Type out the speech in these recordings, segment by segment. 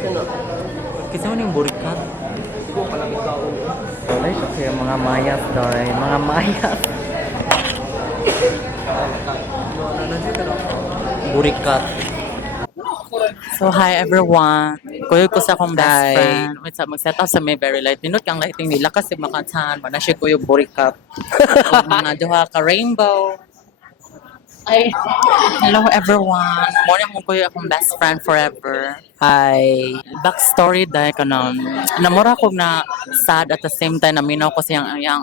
Kasi mo yung burikat. Ay, kasi mga mayas daw eh. Mga mayas. Burikat. So, hi everyone. Kuya ko sa akong best Hi. friend. Wait, sa mag-set up sa may very light. Ninot kang lighting nila kasi makatahan. Mana siya kuya burikat. O mga duha ka rainbow. Ay, hello everyone. Morning mo kuya akong best friend forever. Hi. Backstory dahil ka namura ko na sad at the same time na minaw ko siyang yung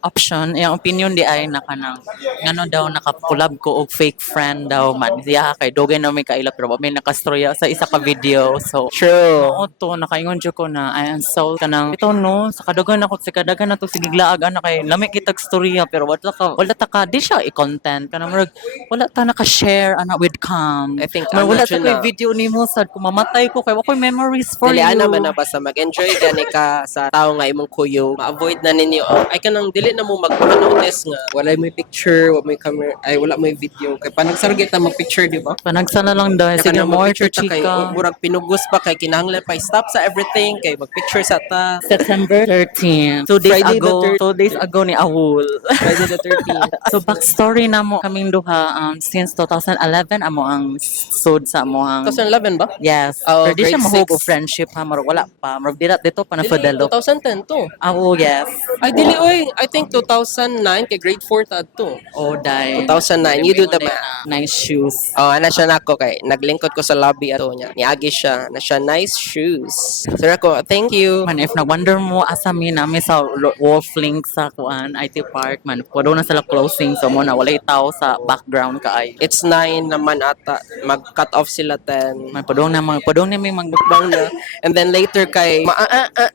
option yung opinion di ay na kanang ngano daw nakakulab ko og fake friend daw man siya kay dugay na may kaila pero may nakastorya sa isa ka video so True. oo to nakaingon jud ko na I am so kanang ito no sa kadagan ako sa kadagan na to sigiglaag ana kay lami kitag storya pero wala ta ka di siya i-content kanang murag wala ta naka-share ana with cam I think man ano wala ta siya koy na. video nimo sad kumamatay ko kay wakoy memories for Dili you ana man na basta mag-enjoy gani ka sa tao nga imong kuyo. Ma-avoid na ninyo. Oh, ay kanang dili na mo mag-notice nga wala may picture, wala may camera, ay wala may video. Kay panagsargit na mag-picture, di ba? panagsa na lang daw sige Kaya more to mag-picture ta kay chika murag pinugos pa kay kinahanglan pa stop sa everything kay mag-picture sa ta. September 13 2 days Friday the ago 13th. 2 days ago ni Awul Friday the 13th. so backstory na mo kaming duha since 2011 amo ang sud sa amo ang 2011 ba? yes Oh, pero di siya grade mahugo six. friendship ha murag wala pa murag dito pa na Dili, Fidelo 2010 to. oh yes Ay, dili, oy. I think 2009 kay grade 4 ta to. oh dai 2009, you do the math. nice shoes Oh, ana siya nako kay naglingkod ko sa lobby ato niya. Niagi siya na siya nice shoes. So ako, thank you. man if nag-wonder mo asa mi nami sa Wolf Link sa kuan IT Park man pwede na sila closing so mo na walay tao sa background kaay It's 9 naman ata. Mag-cut off sila 10. man padong na may Bang na. And then later kay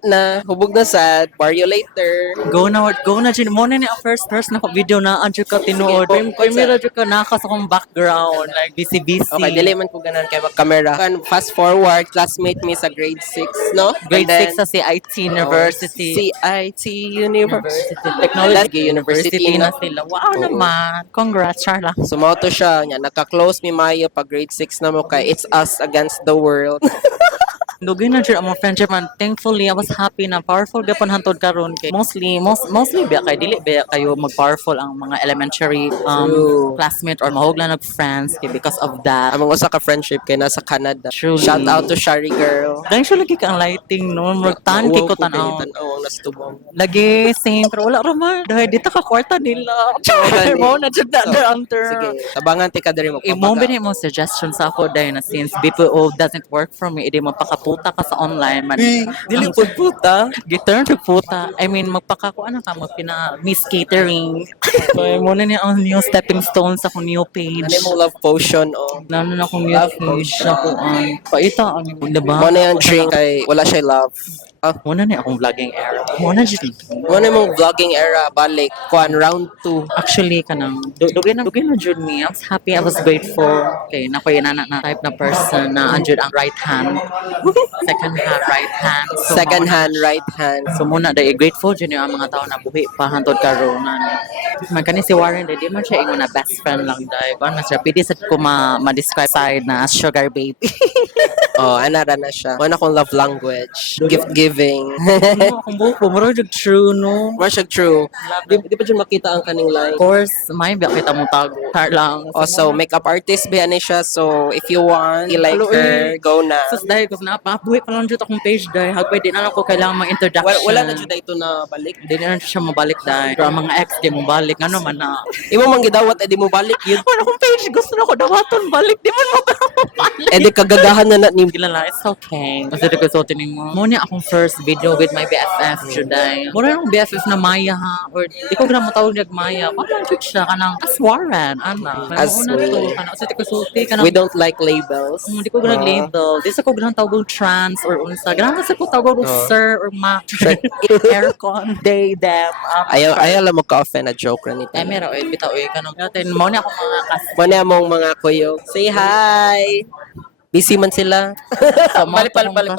na hubog na sad. Barrio later. go na dyan mo na ni ang first na ko video na andyo ka tinuod Sige, kay mira dyan ka naka sa kong background like busy Okay, dili man ko ganan kay mag-camera. Kan fast forward, classmate me sa grade 6, no? grade And then, 6 sa CIT University CIT University. Technology University na na. sila wow Oo. naman congrats Charla Sumoto siya, nya naka-close mi Mayo pag grade 6 na mo kay it's us against the world. Dugay na dyan ang friendship man. Thankfully, I was happy na powerful gapon hantod karon kay mostly ba kay dili ba kayo mag-powerful ang mga elementary True. classmate or mahugla nag friends kay because of that. Among usa ka friendship kay nasa Canada. Truly. Shout out to Shari girl. Dahil siya lagi ka ang lighting no, murag tan kay ko tanaw. Tanaw nas tubong. Lagi same pero wala ra man. Dahil dito ka kwarta nila. gani. Mo na jud na ang term. Sige, tabangan ti ka diri mo Imo binhi mo suggestion sa ako dahil na since BPO doesn't work for me, edi magpakaputa ka sa online man. Dili pud puta. Giturn to puta. I mean, magpakakuan ka, magpina Miss Catering. So, muna niya ang new stepping stone sa akong new page. Ano mo love potion o? Lalo na akong new Love page na ko ang paita ang diba? Mo na yung drink kay wala siya love. Muna niya akong vlogging era. Muna dyan. Mo na mong vlogging era balik kuan round 2. Actually, kanang, dugay na jud me. I was happy, I was grateful. Okay, na ko yun na type na person na andyan ang right hand. Second hand, right hand. So, Second mauna- hand, right hand. So muna dahil grateful dyan yung mga tao na buhi pa hantod karon man kani si Warren di man siya ingon na best friend lang dahil kuan man siya pwede sad ko ma-describe side na as sugar baby. Oh, anara na siya. Mo na akong love language. Gift giving. Ano akong buhok mura jud true no. Mo siya true. Di pa dyan makita ang kaning line. Of course, may biya kita mo tago. Tar lang. Also, makeup artist ba ni siya. So, if you want, you like Hello, her, go na. Sus dahil ko napabuhi pa lang jud akong page dahil hagpay di na lang ko kailangan mag-introduction. Wala na dyan ito na balik. Di na siya mabalik dahil. Pero ang mga ex di mo balik. Ano man na. Imo mang gidawat, edi mo balik yun. Wala akong page. Gusto na ko dawaton balik. Di man mo balik. Edi kagagahan na na ni Kilala, it's okay. Kasi di ko so tining mo. Muna akong first video with my BFF, Juday. Muna akong BFF na Maya ha. Or di ko gram matawag niya Maya. Parang cute siya. Kanang Aswaran. Ana. As Muna to. we- Kanang kasi di ko sulti. Kanang we don't like labels. Di ko gram label. Di sa ko gram tawag trans or unsa. Gram sa ko tawag sir or ma. Aircon. They, them. Ayaw lang mo ka-offend na joke na nito. Ay, meron. Bitaw. Kanang natin. Muna akong mga kas. Muna mong mga kuyo. Say hi! busy man sila. Bali.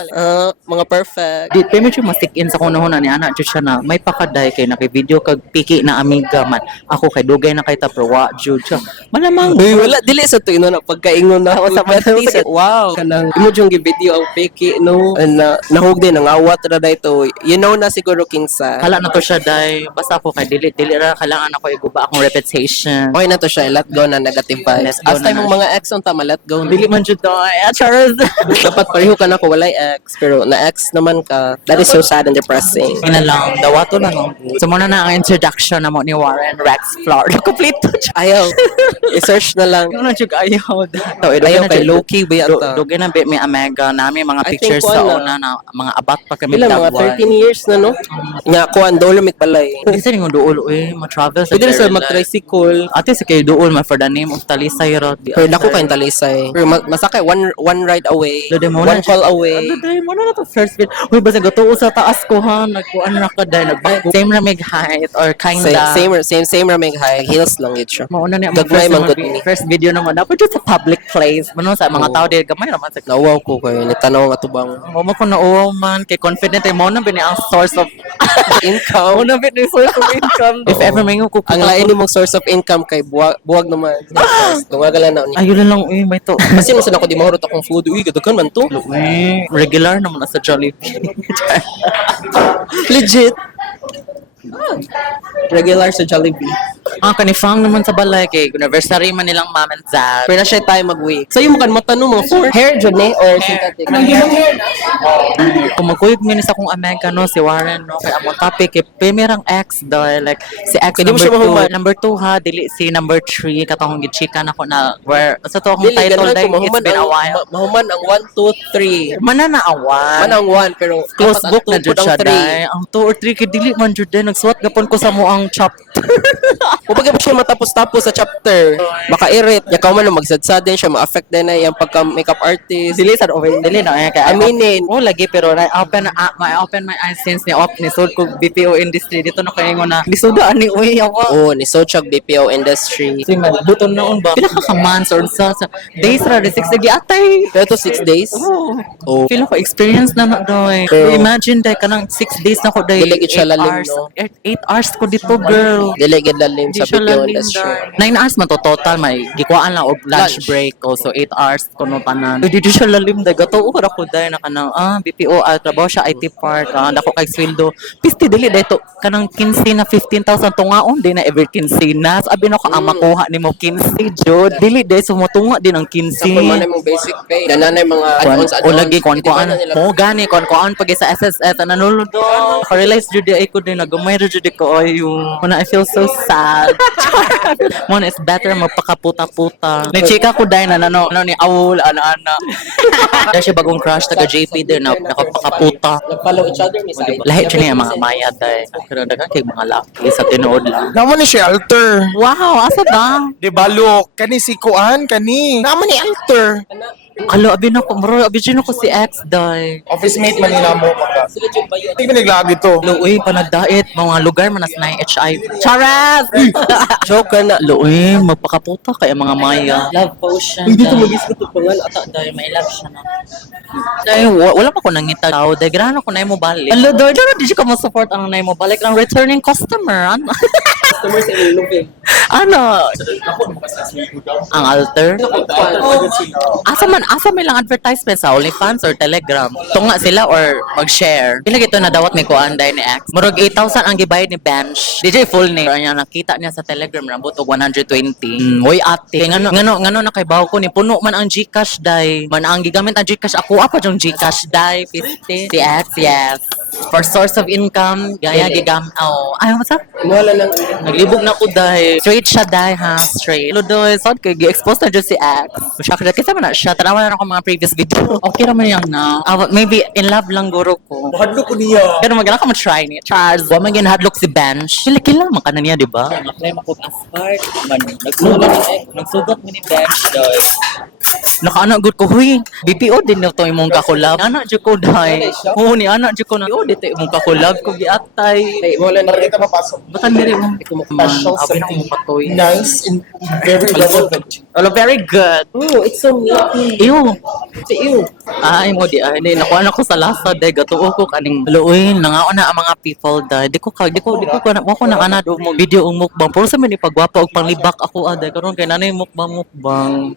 Mga perfect. Di, pero medyo mastik-in sa kunahuna ni Ana, jud siya na may pakaday kay nakay-video kag piki na amiga man. Ako kay dugay na kay tapro, jud siya. Malamang, Uy, wala dili sa tuino na pagkaingon na ako sa Sa- wow kanang imo jung video ang fake no na nahug din ang awat ra dayto you know na siguro kinsa hala na to siya, day. Basta ako kay dili ra kailangan ako iguba akong reputation. okay na to siya let go na negative vibes Let go as time na mong mga ex unta ma let go Dili man jud to. Charles. dapat pareho ka na ko walay ex pero na ex naman ka that is so sad and depressing Ina lang, dawato na lang. So muna na ang introduction na mo ni Warren Rex Flower. Complete to siya. ayaw i-search na lang Yung na jud ayaw. ayaw kay low-key ba yata Dugay na bit may Omega nami mga I think pictures sa kuwan una na mga abat pa kami Bila mga 13 years na no nga ko ang Dolomit balay Di sa nga duol ma-travel sa pwede rin sa very life. mag-tricycle Ate sa kayo duol man for the name of Talisay Road. pero dako kayong talisay pero masakay one ride away Dode mo na one call away Dode mo na to first bit. Uy basta gatuo sa taas ko ha. Nagkuan na ka dahil same na mig height or kinda. same raming high heels lang yun siya Mauna niya Gagmay man gud ni. first video naman dapat dito sa public place. Mano sa mga Oo. tao di gamay naman sa nawaw ko kayo nitanaw nga tubang Mo ko na man kay confident ay mo na bini ang source of income na bini source of income. If ever may ko ang lain ni mong source of income kay buwag naman tungagal na ni ayun lang may to. kasi nasan ako di mahurot akong food uy gadagan man to Regular naman na sa Jollibee. legit regular sa Jollibee Kanifang naman sa balay kay anniversary man nilang mom and dad. pero na siya tayo mag-wig so yung makan matanong mo for hair jud ni or synthetic Kung magkuyog minus akong Omega no, si Warren no, kay among topic kay primerang ex daw like si ex Pwede mo number siya mahuman. 2. Number 2 ha, dili si number 3 katong gichika na ko na where sa to akong dili title ganun dahil ko it's been a while. mahuman ang 1 2 3 Mananaawan. man ang 1 pero Close dapat ang book na two jud pud ang siya three. dai. Ang 2 or 3 kay dili man jud din nagsuwat gapon ko sa mo ang chapter. Kung baga siya matapos-tapos sa chapter, maka-irit. Yakaw man magsadsad din siya, ma-affect din na yung pagka-makeup artist. Dili sad over dili na kay Aminin. Oh lagi pero na open my eyes since ni op ni sud ko BPO industry dito na kayo na lisuda ani uy yawa. Oo, ni Sochag BPO industry. Kasi man, buton noon ba? Pila ka months or sa days ra, 6 lagi atay. Pero ito 6 days. Oh. Feel ko experience na na doy. Pero- Imagine day kanang 6 days na ko day. Dili gid siya 8 lalim, hours. no? 8 hours ko dito, girl. Diligid lalim Di sa siya BPO lalim, industry. day. 9 hours man to total may gikuan lang og lunch Lunch. break also 8 hours kuno tanan. Di siya lalim day. Gato ko ra ko day na kanang BPO trabaho siya IT part. Dako kay sweldo. Pisti dili day to kanang 15 na 15,000 tungaon di na ever 15 na. Sabi no ka ang makuha nimo 15 jud. Dili day sumutunga din ang 15. Sa pamana mong basic pay. Nananay mga add-ons. O lagi kuan Hindi nila- mo gani kuan pag sa SSS nanulod do realize jud ay ko din nagumay ra jud ko ay yung I feel so sad. Mo is better magpakaputa-puta. Ni chika ko dai na ano ni awol ana. Dahil siya bagong crush taga JP din na nakapakaputa. Nag-follow each other ni Sai. Lahi siya niya mga maya dai. Pero daga kay mga laki sa tinuod lang. Naman ni siya alter. Wow, asa ba? Di balok. Kani si Kuan, kani. Naman ni alter. Alo, abi na ko, bro, abi dyan ako si ex, day. Office mate man nila mo. Sila dyan ba yun? Hindi ko naglagi to. Luoy, panagdait, mga lugar man nas na HIV. Charas! Joke ka na. Luoy, magpakaputa kaya mga maya. Love potion. Hindi ko mag-isip ito pangal. Ata. Day, may love siya na. Day, wala pa ko nangita daw. Day, gano'n ko na mo balik. Alo, day, di siya ka mo-support ang na mo balik. Ang returning customer, ano? Customer sa ilong Ano? Ang alter? Asa may lang advertisement sa OnlyFans or Telegram. Tunga sila or mag-share. Pila gito na dawat ni Kuan day ni X. Murag 8,000 ang gibayad ni Bench. DJ full ni. Kanya nakita niya sa Telegram rambot og 120. Hoy ate, ngano na kay bawo ko ni puno man ang GCash day. Man ang gigamit ang GCash ako apa yung GCash day 50. Si X, yes. For source of income, gaya ay what's up? Wala lang. Naglibog na ko dahil straight siya dahil ha, straight. Ludoy, sad kay gi-expose na dyan si X. Siya kada kita man na siya, tanawa na ako mga previous video. Okay naman yan na. Maybe in love lang guro ko. Hadlo ko niya. Pero magana ka mo-try ni Charles. Wa man ginhadlok si Bench. Kila man ka na niya, di ba? Apply mo ko as part. Nagsugat mo ni Bench, dahil. Nakaana good ko, huy. BPO din na to imong kakulab. Anak jud ko dai. Oo ni anak jud ko na. Oo dito imong kakulab ko giatay. Ay, wala na Para rin. kita mapasok. Batan diri mo. Special Abi na setting. mo patoy. Nice and very relevant. Hello, very good. Oh, it's so meaty. Ew. Sa iyo. Ay mo di ay nakuha na ko sa lasa day gatuo ko kaning luoy nangaon na ang mga people day. Di ko na mo ko na ana do mo video og mukbang. Pero sa man ipagwapa og panglibak ako aday karon kay nanay mukbang.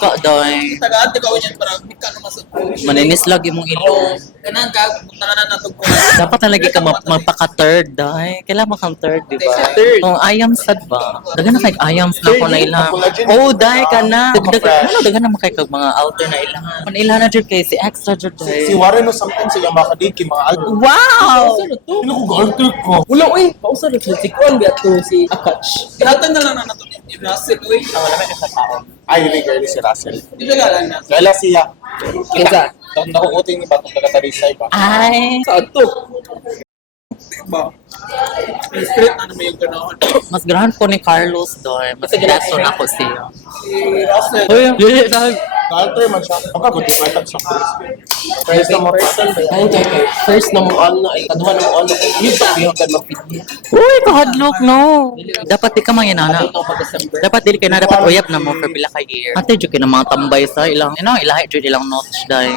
Ka day. Tagaan ka unya para bika na masud. Maninis lag imong ilong. Kanang ka tanganan na tug ko. Dapat na lagi ka magpaka-third day. Kailangan makang third, di ba? Third. Oh, ayam sad ba? Dagan na kay ayam na ko na ilang. Collagen. Oh, day ka na. Fresh. Dagan na makay kag mga outer na ilang. Pan ilang na jud kay si extra jud Si day. Warren no sometimes siya makadate kay mga alto. Wow! Ano ko alto ko? Wala, uy. Pausa rin si Kwan biya to si Akach. Tihatan na lang na nato ni Russell uy. Wala na sa tao. Ay, really girl si Russell. Di ba galan na? Kaya siya. Kinsa? Tawag na ko uting ni Batong taga-Tarisay ba? Ay, Sa ato. Ba. Straight na naman yung ganoon. mas ganahan ko ni Carlos doy. Mas gasto na ko siya. Si Russell. Uy, dili sa Alter man siya. Baka buti pa itag sa first na mo. Ayun kay first na mo on na ay kaduha na mo on na yun pa yung kan mapidya. Uy, kahadlok no. Dapat di ka manginana. Ito pa December. Dapat dili kay na dapat uyab na mo for pila ka year. Ate jud kay na mga tambay sa ilang, ilahi jud ilang notch dai.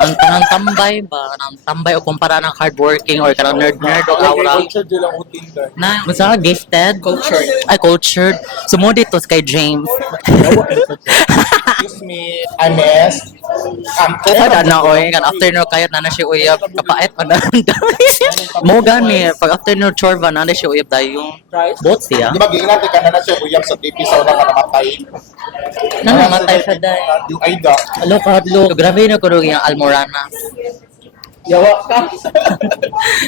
Ang tanang tambay ba, nang tambay o kumpara ng hardworking or kanang nerd o aura. Culture din lang uting ka. Na, masa gifted, Cultured. Ay, cultured. Sumo dito kay James. Excuse me, Anes. Sada na oy, kan after no kayat na siya uyab, kapait pa na. Mo gani, pag after no chorba na siya uyab dayo. Right? Bot siya. Di ba giingat ka na siya uyab sa TV sa una ka namatay. Namatay sa day. Yung Aida. Alo kahadlo, grabe na ko yung Almoranas. Yawa ka.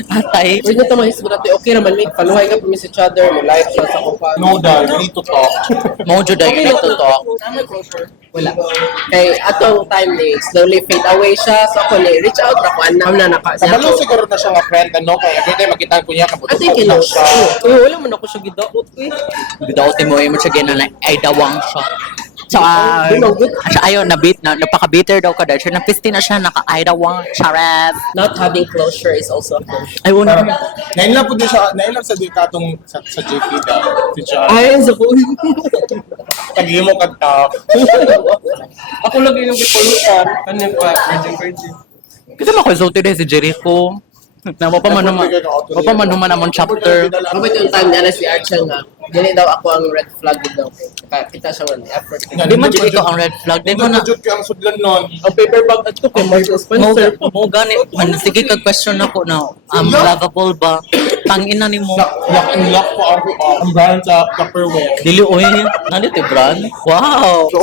Atay. Pwede na ito mahisbo natin. Okay naman, may paluhay ka promise each other, mo live siya sa kumpanya. No, dad. We need to talk. Mo jud ay dito to. Wala. Kay atong time ni slowly fade away siya. So ako ni reach out ako na naka. Kabalo siguro na siya nga friend, ano? Kaya everyday makita ko niya, kabuto I think ko you know. siya. Uy, wala man ako siya gidaot. Uy. Bidawti mo mo siya gina ay dawang siya. Tsaka, Binogot. siya ayaw na beat na, napaka-bitter daw ka dahil siya napisti na siya, naka-ay dawang, charet. Not having closure is also a closure. Ay, una. Nailan po din siya, nailan sa dekatong sa JP daw. Si John. Ay, sa ko. Tagi mo kanta. Ako lagi yung gipulutan. Kanin pa, virgin. Kasi makonsulti din si Jericho. Na mapamanuman namon chapter. Mabait yung time niya na si Archel nga. Dili daw ako ang red flag daw. Kita siya ng effort. Di man dyan ikaw ang red flag. Di mo na, Jud ka ang sudlan nun. Ang paper bag at ko kay Marshall Spencer. mo gani, sige kag question ako na, lovable ba? Tangina ni mo. Lock and lock po ang brand sa Tupperware. Dili, uy, nandito brand? Wow! So,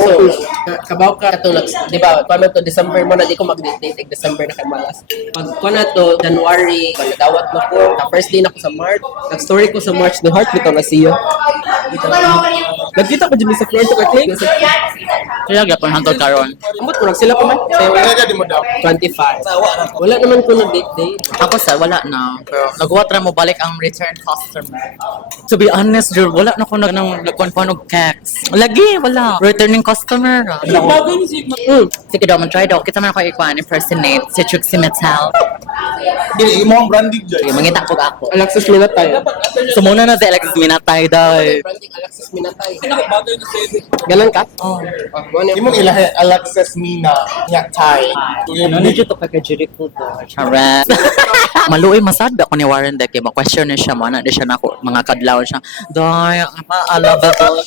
kabaw ka to, di ba, kung to December mo na, di ko mag-date December na kay Malas. Pag ko na to, January, nagdawat na ko, na first day na ko sa March, nag-story ko sa March, ni heart bitaw na siya. Nagkita ko dyan sa floor to ka-click. Kaya gyapon hangtod karon. Amot ko, sila pa man. Kaya di mo daw. 25. Wala naman ko nag-date. Ako sa wala na. Pero nagawa try mo balik ang return customer. To be honest, Jur, wala na ko nagkuhan og keks. Lagi, wala. Returning customer. Sige daw, man-try daw. Kita man ako ikuan, impersonate si Trixie Metal. Dili mo ang branding Sige, dyan. mangita ko ako. Alexis Minatay. Sumuna na si Alexis Minatay daw. Branding Alexis Minatay. Bagay na sa'yo. Galan ka? Oh. Di mo ilahe Alexis Mina. Nya Thai. Ano ni Jito ka Jericho to? Charet. Maluoy masad ako ni Warren Deke. Ma-question niya siya. Mana di siya na ako. Mga kadlaw siya. Day, ma-lovable.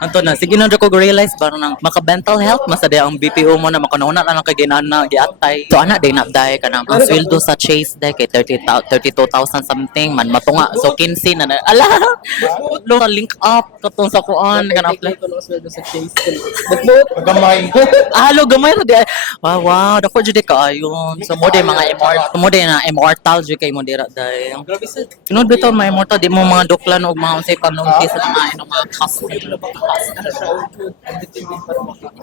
Anto na. Sige na ko realize ba nang maka-mental health. Masada ang BPO mo na makanuna na lang kay ginana. Giatay. So anak day na day ka na. Ang sweldo sa Chase day kay 32,000 something. Man matunga. So 15 na. Ala! Lo link up. Katong sa kuan. Kan-apply. Ko na sweldo sa Chase. But Magamay. Halo gamay na di. Wow, dako jud ka ayon. So mo mga immortal, mo na immortal jud kay mo dira day. Grabe sa. Sunod bitaw mga immortal di mo mga duklan og mga unsay panungki sa mga custom.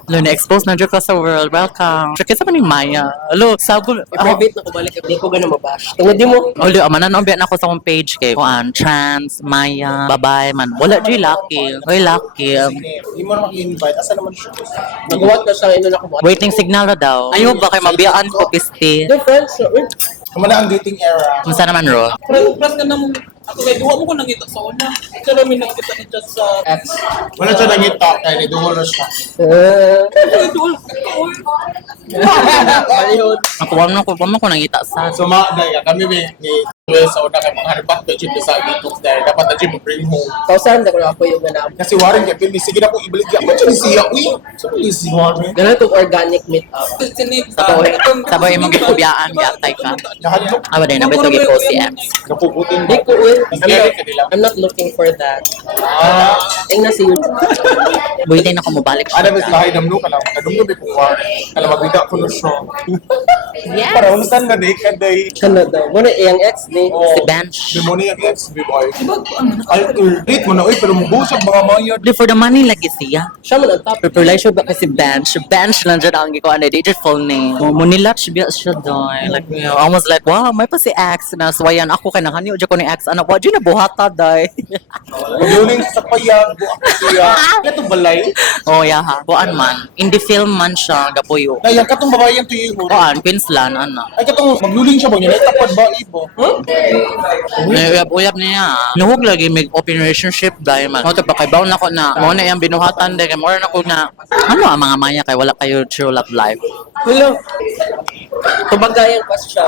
Lo na expose na jud ka sa world. Welcome. Check sa ni Maya. Hello, sagol. I-private na ko balik. Hindi ko gana mabash. Tungod di mo. Oli, amanan na ako sa akong page kay kuan trans, Maya, babae man. Wala jud lucky. Oy lucky. Hindi mo na maki-invite. Asa naman siya? Nagawa na siya. Ino na ko mo. Waiting signal na daw. Ayo ba kay mabiyaan ko pisti. Your friends. Kumana ang dating era. Unsa naman ro? Plus ka na mo. Ako kay duwa mo ko nangita sa una. Ito namin nakita ni Judge sa... Ex. Wala siya nangita. Kaya ni Duhol na siya. Ay, duwal. Ayun. Ako ko nangita sa. So, kami ni Duhol sa una kay mga harbak na Jim sa dito. Dapat na Jim bring home. Kausan na ko na ako yung ganam. Kasi waring kay Pili, sige na kong ibalik. Ako siya ni siya. Uy, so si Waring. Ganun itong organic meetup. Sinip. Sabay imong gikubiyaan gyatay ka. Nahadlok. Awa din na beto giko si M. Napuputin Hindi mo. ko, Hindi I'm not looking for that. Ah, Tingnan si YouTube. Buhay din ako mabalik ano ba siya. lahay damno ka lang? Kadumdum may Waring. Alam, magbida ko na siya. Yes. Para unasan na day ka day. Canada. Muna iyang ex ni. Si Bench. Demoni ang ex, B-boy. Ay, rate mo na, uy, pero mabusag mga mayad. Di for the money lagi siya. Siya man ang top. Pero like siya ba kasi Bench. Bench lang dyan ang giko ano. Di full name. Munilat siya doon. Like, you know, almost like, wow, may pa si ex na swayan ako kay nakanyo dyan ko ni ex. Ano, wadyo na buhata day. Magluling sa payag, buak siya. Ito balay. Oh, yeah ha. Buan man. Indie film man siya, gapuyo. Ay, ang katong babae yung tuyo. Buan, Queensland, ano. Ay, katong magluling siya ba niya? Tapad ba, ibo? Uyab niya. Nuhog lagi may open relationship dahil man. Ito pa kay baon ako na mo na yung binuhatan dahil more na ko na ano ang mga maya kay wala kayo true love life. Hello. Tumagayang question.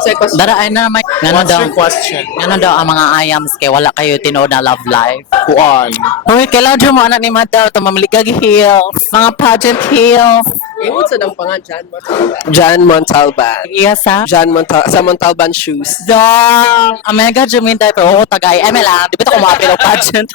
Isa question. Dara ay na may ngano What's daw your question? ngano daw ang mga ayams kay wala kayo tinuod na love life. Kuan. Hoy, kailan mo anak ni Madaw to mamaligag heels, mga pageant heels. Ingon sa nang pangan, John Montalban. Iya sa John Montalban. Sa Montalban shoes. Dong! Amega Juminday pero oo tagay. Ay mela, di ba ko mga pero pageant?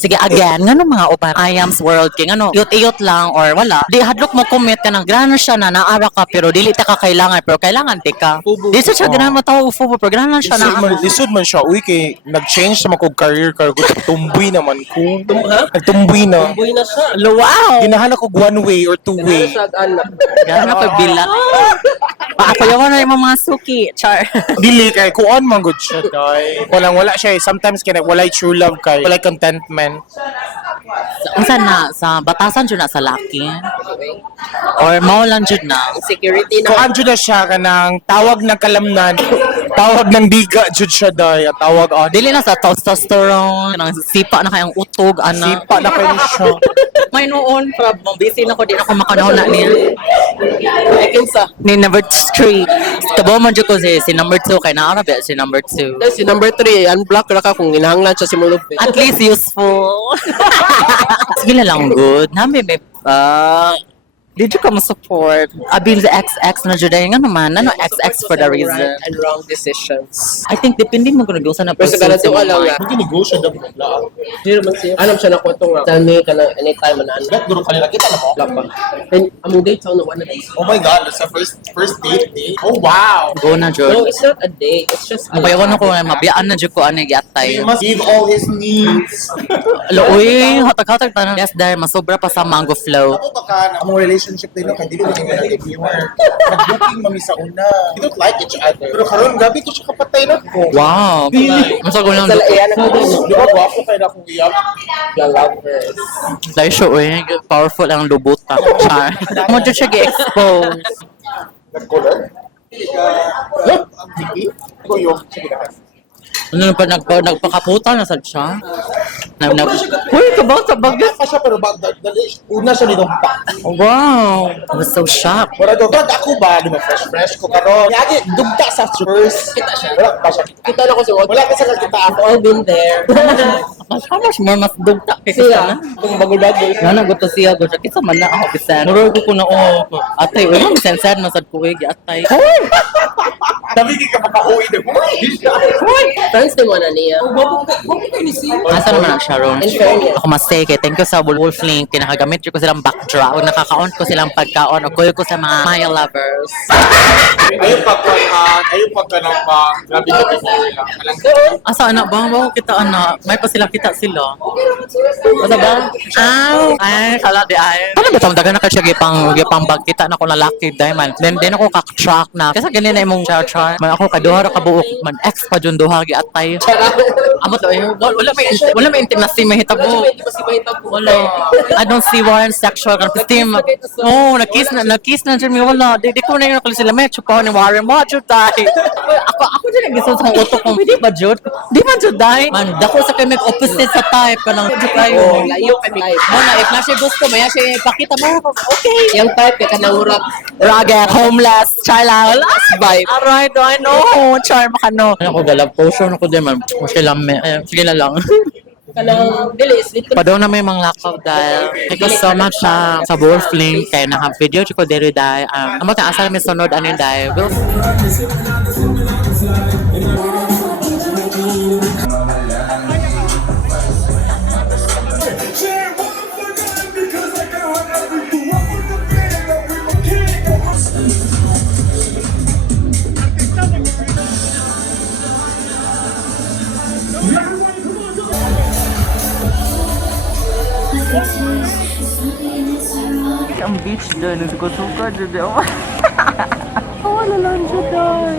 Sige again, ngano mga upan? Ayams World King, ano? Iyot-iyot lang or wala. Di hadlok mo commit ka ng grano siya na naara ka pero dili ta ka kailangan pero kailangan ti ka. Di siya grano mo tao ufubo pero grano siya na. Lisod man siya. Uy, kay nag-change sa mga career ko. Tumboy naman ko. Ha? Nagtumboy na. Buhay na siya. Wow! Ginahanap ko one way or two Ano way. siya anak? Grano ko bilat. Ako yung ano yung mga suki. Char. Dili kay kuan man good siya dai. Wala siya. Sometimes kay walay true love kay walay contentment. Unsa na sa batasan jud na sa laki? Or mao lang jud na. Security na. Kuan jud na siya kanang tawag ng kalamnan. Tawag ng diga jud siya dai. Tawag Dili na sa testosterone, nang sipa na kayang utog, ana. sipa na kayo siya. May noon, problem. Busy na ko, di na ako makanahon na niya. Kinsa. Ni number 3. Tabo man dyan ko si number 2, kay naarap ya si number 2. Dahil si number 3, unblock na ka kung inahanglan siya si Mulog. At least useful. Sige na lang good. Nami, may, did you come support? Abil the XX na dyan nga naman. Ano XX for the reason? Right and wrong decisions. I think depende mo kung nag-usa na Pero sa ganito si alam Mamay. nga. Mag-negosyo daw lang. Hindi naman siya. Alam siya na ko ito nga. Tell me ka na anytime na ano. Guro kanila kita na mo. Wala pa. And among date sa one na days. Oh my god, that's the first date day. Oh wow. Go na dyan. No, it's not a date. It's just a Kaya ko na ko, mabiyaan na dyan ko ano He yatay. must give all his needs. Alo, uy, hatag-hatag tanan. Yes, dahil masobra pa sa mango flow. Ako baka na among relationship din no kay dili ko nga viewer. Nag-booking mami sa una. We don't like each other. Pero karon gabi ko siya kapatay na ko. Wow. Masago lang Sa dito. iyan ang Di ba gwapo kay na kong iyak? lovers. Dahil siya, uy, powerful ang lubuta. Char. Mo dyan siya gi-expose. Nag-color? Look, ang tiki. Ko yung sige na. Ano na pa, nagpakaputa na sa siya? Uy, kabang sa bagay. Ka siya pero dali una siya nitong pa. Oh, wow. I was so shocked. Wala daw ako ba di ba fresh ko karon. Yagi dugta sa first. Kita siya. Wala pa siya. Kita na ko si Walt. Wala ka sa kita. I've all been there. How much more mas dugta kay Siya. siya? Kung bagol-bagol. Nga na gusto siya, gusto. Kita man na ako, bisan. Muro ko na, atay, uy, ang sensad, masad ko, uy, atay. Dami ka makauwi na mo. Friends din mo na niya. Bakit kayo ni Sia? Asa naman ang Sharon? In fairness. Ako mas say, thank you sa Wolf Link. Kinakagamit ko silang backdrop. O nakaka-on ko silang pagka-on. O kuyo ko sa mga Maya lovers. Ayun pa ko, ayun pagka ng pang grabe ka nila. Alang Asa anak ba? Bago kita anak. May pa sila kita sila. Asa ba? Ay, kala di ay. Ano ba itong daga na ka siya gipang bag kita na ko lalaki dahil man. Then ako kak-track na. Kasi ganyan na imong char-char. Man ako kaduha ra kabuok. Man ex pa dyan duha giatay. Amo to eh. Wala may intimacy mahitabo. Hindi ba si Mahita po? Wala. I don't see one sexual conflict. Oh, nakis na dyan. Wala. Di ko na yun nakali sila. May chupaw ni Warren. Mo, Juday. Ako dyan ang gisod sa utok ko. Hindi ba, Jud? Di ba, Juday? Man, dako sa kami opposite sa type. Kanang kayo. Layo kami type. Mo na, if na siya gusto, maya siya pakita mo. Okay. Yung type ka kanang urak. Rugged, homeless, charla, last vibe. Alright, I know. Char, makano. Ako, galap potion ako din, man. Sige na lang. Kanang bilis. Dito Padaw na may mga lakaw dahil thank you so much sa Wolf Link kaya naka-video ko diri dahil amo ta asa may sunod ano dahil ang beach doon, nagsuka-suka doon. Wala lang siya doon.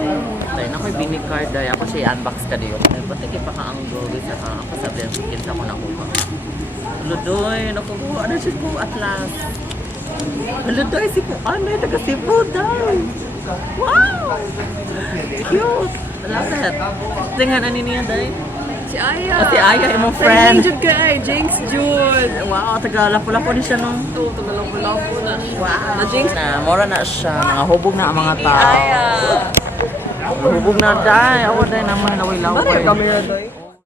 Dahil na ko'y binikard dahil ako siya i-unbox ka diyo. Pati kaya pa ka-anggo, bisa ka ako sabi ang sikinta ko na kuha. Ludoy, nakukuha na siya po at last. Ludoy, si po, ano yung taga-Cebu doon. Wow! Cute! Love it. Tingnan, ano niya dahil? Si Aya. Si Aya, imong friend. Jud kay Jinx Jud. Wow, taga-lapo-lapo ni siya nung. Oo, tagalabo-labo na. Wow. Na Jinx. Na, mura na siya. Nangahubog na ang mga tao. Aya. Hubog na dahil. Ako dahil naman laway-laway. Kami na doy.